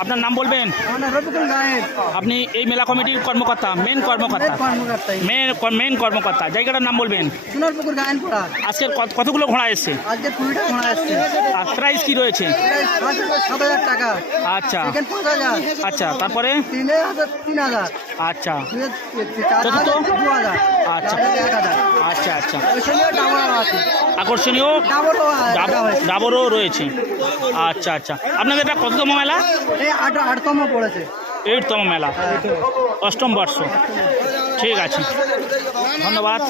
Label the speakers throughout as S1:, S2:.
S1: আপনার
S2: নাম বলবেন? আপনি এই মেলা কমিটির কর্মকর্তা মেন কর্মকর্তা মেন মেন কর্মকর্তা। জায়গাটার নাম বলবেন?
S3: সোনারপুকুর
S2: কত- কতগুলো ঘোড়া এসছে?
S3: আজকে কুড়িটা ঘোড়া আসছে
S2: আর প্রাইস কি রয়েছে?
S3: সাত সাত হাজার টাকা।
S2: আচ্ছা। আচ্ছা তারপরে?
S3: তিন হাজার
S2: আচ্ছা। আচ্ছা। আচ্ছা আচ্ছা। আকর্ষণীয়
S3: ডাবরও
S2: রয়েছে। আচ্ছা আচ্ছা। আপনাদের এটা কততম মেলা?
S3: আটতম
S2: এইটতম মেলা। অষ্টম বর্ষ। ঠিক আছে। ধন্যবাদ।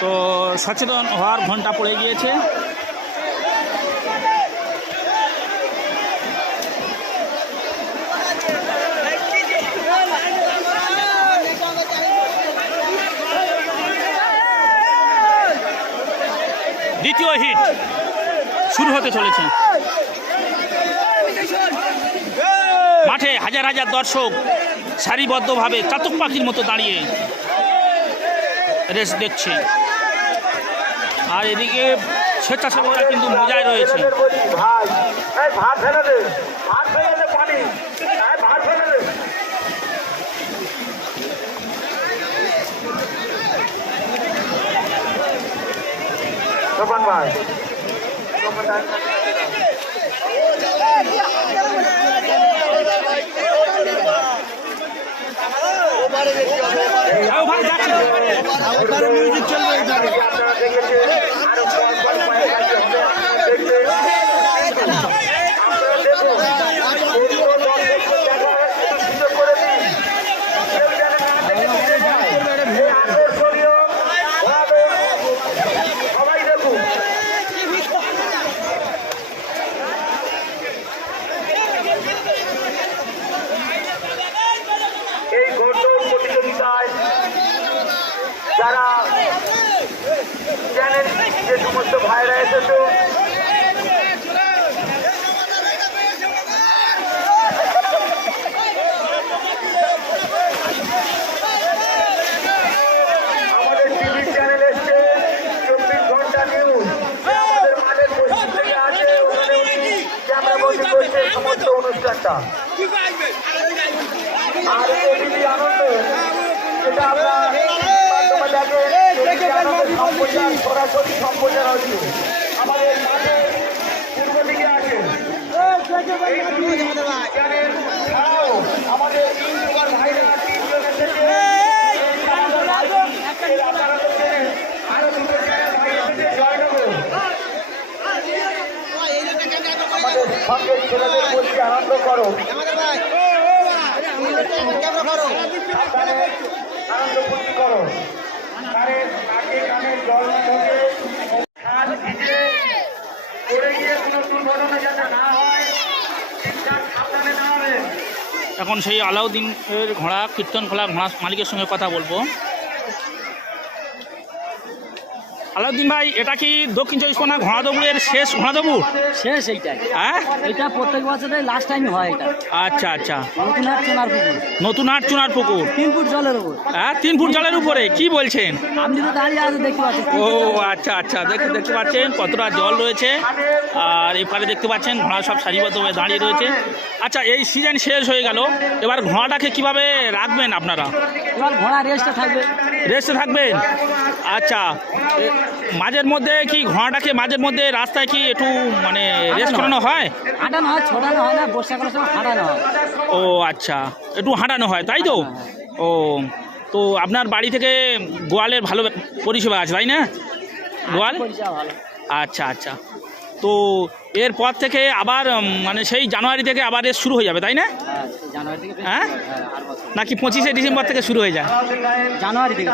S2: তো সচেতন হওয়ার ঘণ্টা পড়ে গিয়েছে। দ্বিতীয় হিট। শুরু হতে চলেছে। মাঠে হাজার হাজার দর্শক সারিবদ্ধভাবে চাতক পাখির মতো দাঁড়িয়ে রেস দেখছে। আর এদিকে স্বেচ্ছাসেবকরা কিন্তু মজায় রয়েছে।
S1: ভাই। মিউজিক চলবে আপনারা দেখেছেন আরও কম কম হয়ে গেছে দেখতে আপনারা দেখুন পুরো দল দেখুন দেখো একটু সুযোগ করে দিন কেউ যেন না দেখে ফিরে যায় এই আকর্ষণীয় ভাবে সবাই দেখুন এই ঘোড়দৌড় প্রতিযোগিতায় যারা জানেন যে সমস্ত ভাইরা এসেছে সমস্ত অনুষ্ঠানটা। আর আনন্দ যেটা আমরা সরাসরি সম্প্রচার হচ্ছে আমাদের মাঠে আনন্দ করো সাবধানে আনন্দ ফুর্তি করো। কানে জল ঢোকে। খাল ভিজে পড়ে গিয়ে কোনো দুর্ঘটনা যাতে না
S2: এখন সেই আলাউদ্দিনের ঘোড়া, কীর্তন খোলা, ঘোড়া মালিকের সঙ্গে কথা বলব। আলাউদ্দিন ভাই এটা কি দক্ষিণ চব্বিশ পরগনা ঘোড়া দৌড়ের শেষ ঘোড়া দৌড়
S4: শেষ এইটাই।
S2: হ্যাঁ?
S4: এটা প্রত্যেক বছরে লাস্ট টাইম হয় এটা।
S2: আচ্ছা আচ্ছা।
S4: নতুন হাট পুকুর।
S2: চুনার পুকুর?
S4: তিন ফুট জলের উপর।
S2: হ্যাঁ তিন ফুট জলের উপরে কি বলছেন?
S4: আপনি তো দাঁড়িয়ে আছে দেখতে পাচ্ছেন
S2: ও আচ্ছা আচ্ছা দেখতে দেখতে পাচ্ছেন কতটা জল রয়েছে। আর এপারে দেখতে পাচ্ছেন ঘোড়া সব সারিবদ্ধভাবে দাঁড়িয়ে রয়েছে। আচ্ছা এই সিজন শেষ হয়ে গেল। এবার ঘোড়াটাকে কীভাবে রাখবেন আপনারা?
S4: এবার ঘোড়া রেস্টে থাকবে।
S2: রেস্টে থাকবেন? আচ্ছা মাঝের মধ্যে কি ঘোড়াটাকে মাঝের মধ্যে রাস্তায় কি একটু মানে রেস্ট করানো হয়।
S4: হাঁটানো হয় ছোটানো হয় না বর্ষাকালের সময় হাঁটানো হয়।
S2: ও আচ্ছা। একটু হাঁটানো হয় তাই তো? ও তো আপনার বাড়ি থেকে গোয়ালের ভালো পরিষেবা আছে তাই না? গোয়াল? আচ্ছা আচ্ছা। তো এরপর থেকে আবার মানে সেই জানুয়ারি থেকে আবার রেস শুরু হয়ে যাবে তাই না?
S4: হ্যাঁ।
S2: নাকি পঁচিশে ডিসেম্বর থেকে শুরু হয়ে যায়?
S4: জানুয়ারি থেকে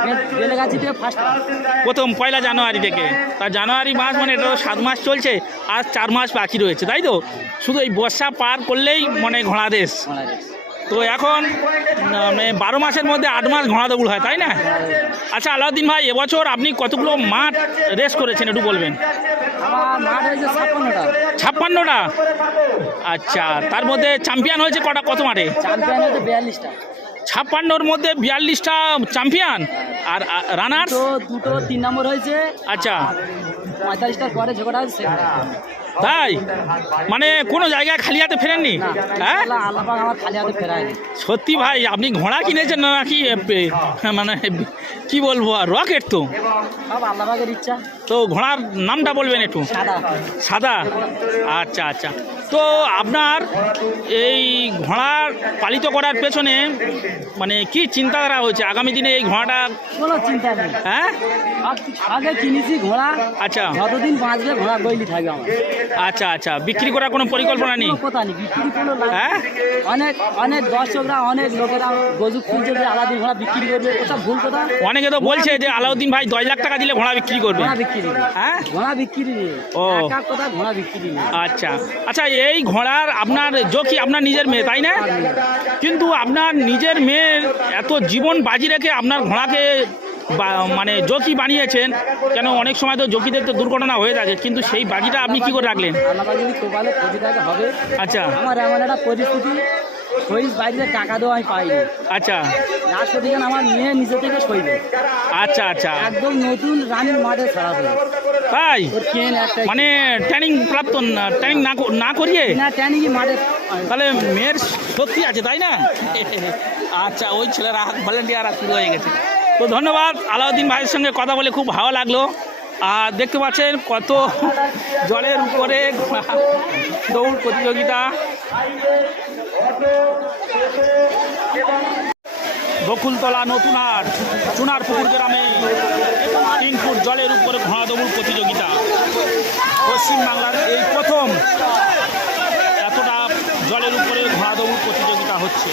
S2: প্রথম পয়লা জানুয়ারি থেকে। তা জানুয়ারি মাস মানে এটা সাত মাস চলছে আর চার মাস বাকি রয়েছে তাই তো? শুধু এই বর্ষা পার করলেই মানে ঘোড়া দেশ। তো এখন মানে বারো মাসের মধ্যে আট মাস ঘোড়া দৌড় হয় তাই না? আচ্ছা আলাউদ্দিন ভাই এবছর আপনি কতগুলো মাঠ রেস করেছেন একটু বলবেন?
S4: ছাপ্পান্নটা।
S2: আচ্ছা তার মধ্যে চ্যাম্পিয়ন হয়েছে কটা? কত মাঠে?
S4: চ্যাম্পিয়ন হয়েছে বিয়াল্লিশটা।
S2: ছাপ্পান্নর মধ্যে বিয়াল্লিশটা চ্যাম্পিয়ন আর রানার্স
S4: তো দুটো তিন নম্বর হয়েছে।
S2: আচ্ছা।
S4: পঁয়তাল্লিশটার পরে ঝগড়া হয়েছে
S2: তাই? মানে কোনো জায়গায় খালি হাতে ফেরেননি? হ্যাঁ? সত্যি ভাই আপনি ঘোড়া কিনেছেন না নাকি মানে কি বলব আর রকেট তো। তো ঘোড়ার নামটা বলবেন একটু?
S4: সাদা।
S2: আচ্ছা আচ্ছা। তো আপনার এই ঘোড়া পালিত করার পেছনে মানে কি চিন্তাধারা হয়েছে? আগামী দিনে এই ঘোড়াটা
S4: কোনো চিন্তা নেই।
S2: হ্যাঁ?
S4: আগে কিনেছি ঘোড়া।
S2: আচ্ছা।
S4: যতদিন বাঁচবে ঘোড়া গইলি থাকবে আমার।
S2: আচ্ছা আচ্ছা। বিক্রি করার কোনো পরিকল্পনা নেই। হ্যাঁ?
S4: অনেক অনেক দর্শকরা অনেক লোকেরা গজু খুঁজছে যে আলাদিন ঘোড়া বিক্রি করবে। ওটা ভুল কথা।
S2: অনেকে তো বলছে যে আলাউদ্দিন ভাই দশ লাখ টাকা দিলে ঘোড়া বিক্রি করবে।
S4: ঘোড়া বিক্রি
S2: হ্যাঁ?
S4: ঘোড়া বিক্রি
S2: ও।
S4: এক এক কথা ঘোড়া বিক্রি
S2: আচ্ছা। আচ্ছা এই ঘোড়ার আপনার জকি আপনার নিজের মেয়ে তাই না? কিন্তু আপনার নিজের মেয়ের এত জীবন বাজি রেখে আপনার ঘোড়াকে মানে জকি বানিয়েছেন কেন অনেক সময় তো জকিদের তো দুর্ঘটনা হয়ে থাকে কিন্তু সেই বাজিটা আপনি কি করে রাখলেন? আচ্ছা।
S4: আমার এমন একটা পরিস্থিতি টাকা দেওয়া আমি পাইনি।
S2: আচ্ছা।
S4: লাস্ট আমার মেয়ে নিজে থেকে
S2: আচ্ছা আচ্ছা।
S4: একদম নতুন রানীর মাঠে ছাড়া
S2: তাই মানে ট্রেনিং প্রাপ্ত ট্রেনিং না না করিয়ে?
S4: না ট্যানিং মাঠে
S2: তাহলে মেয়ের সত্যি আছে তাই না? আচ্ছা ওই ছেলেরা ভলেন্টিয়াররা শুরু হয়ে গেছে। তো ধন্যবাদ, আলাউদ্দিন ভাইয়ের সঙ্গে কথা বলে খুব ভালো লাগল। আর দেখতে পাচ্ছেন কত জলের উপরে দৌড় প্রতিযোগিতা। বকুলতলা নতুন হাট চুনারপুকুর গ্রামে তিন ফুট জলের উপরে ঘোড়া দৌড় প্রতিযোগিতা। পশ্চিমবাংলার এই প্রথম এতটা জলের উপরে ঘোড়া দৌড় প্রতিযোগিতা হচ্ছে।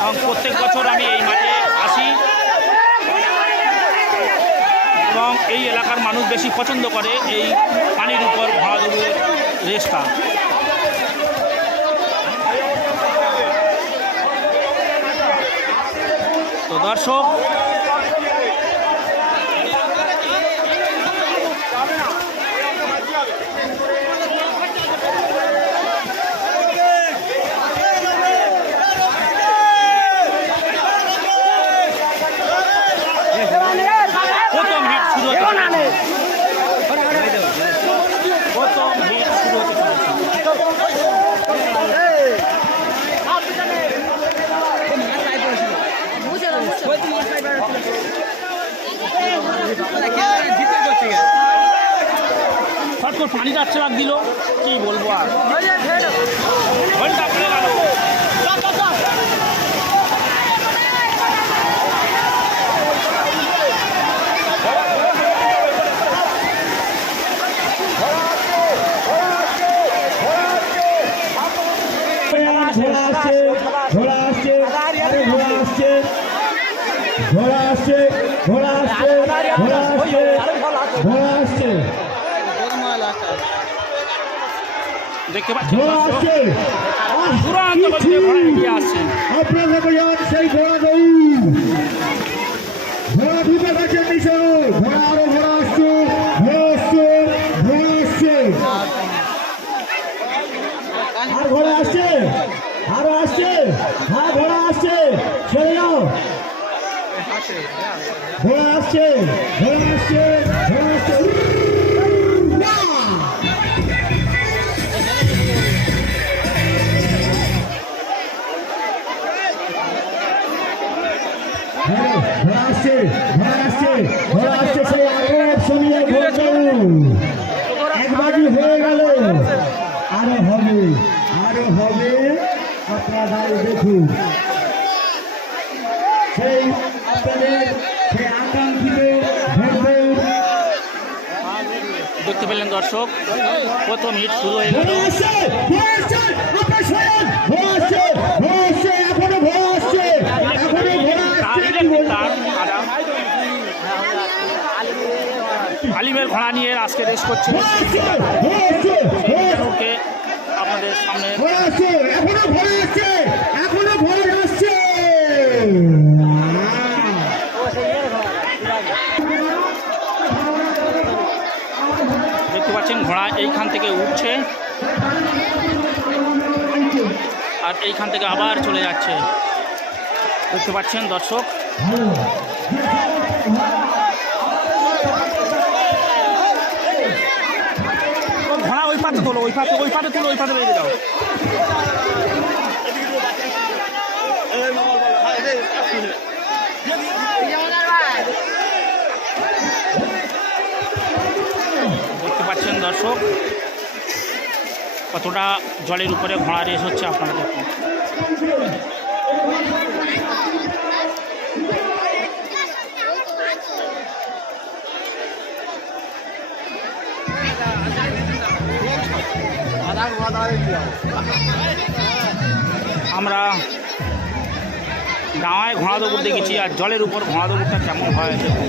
S2: এবং প্রত্যেক বছর আমি এই মাঠে আসি এবং এই এলাকার মানুষ বেশি পছন্দ করে এই পানির উপর ঘোড়া দৌড়ের রেসটা তো দর্শক প্রথম হিট শুরু হতে চলেছে। প্রথম হিট শুরু হতে চলেছে। ফট করে পানি যাচ্ছে রাখ দিল কি বলব আর? ঘণ্টা পড়ে গেল
S1: ঘোড়া আসছে ঘোড়া আসছে আরে ঘোড়া আসছে ঘোড়া আসছে ঘোড়া আসছে ঘোড়া আসছে ঘোড়া আসছে
S2: দেখতে পাচ্ছেন
S1: ঘোড়া
S2: দর্শক,
S1: আসছে
S2: দুরান্ত গতিতে ঘোড়া এগিয়ে আসছে
S1: আপনারা যান সেই ঘোড়া দৌড় ঘোড়া ঢুকে গেছে নিচে ঘোড়া আরও ঘোড়া আসছে ঘোড়া আসছে ঘোড়া আসছে। আর ঘোড়া আসছে আরও আসছে হ্যাঁ ঘোড়া আসছে ছেড়ে যাও। ঘোড়া আসছে ঘোড়া আসছে।
S2: দর্শক প্রথম হিট শুরু হয়ে গেল। আলিমের ঘোড়া নিয়ে আজকে রেস করছে ওকে আপনাদের সামনে
S1: এখনও ভয় আসছে এখনও ভয় আসছে
S2: দেখতে পাচ্ছেন ঘোড়া এইখান থেকে উঠছে। আর এইখান থেকে আবার চলে যাচ্ছে। দেখতে পাচ্ছেন দর্শক। ঘোড়া ওই পাতে তোলো, ওই পাতে ওই পাতে তোলো, ওই পাতে বেরিয়ে যাও দেখতে পাচ্ছেন দর্শক, কতটা জলের উপরে ঘোড়া রেস হচ্ছে আপনারা দেখুন। আমরা গাঁয়ে ঘোড়া দৌড় দেখেছি আর জলের উপর ঘোড়া দৌড়টা কেমন হয় দেখুন।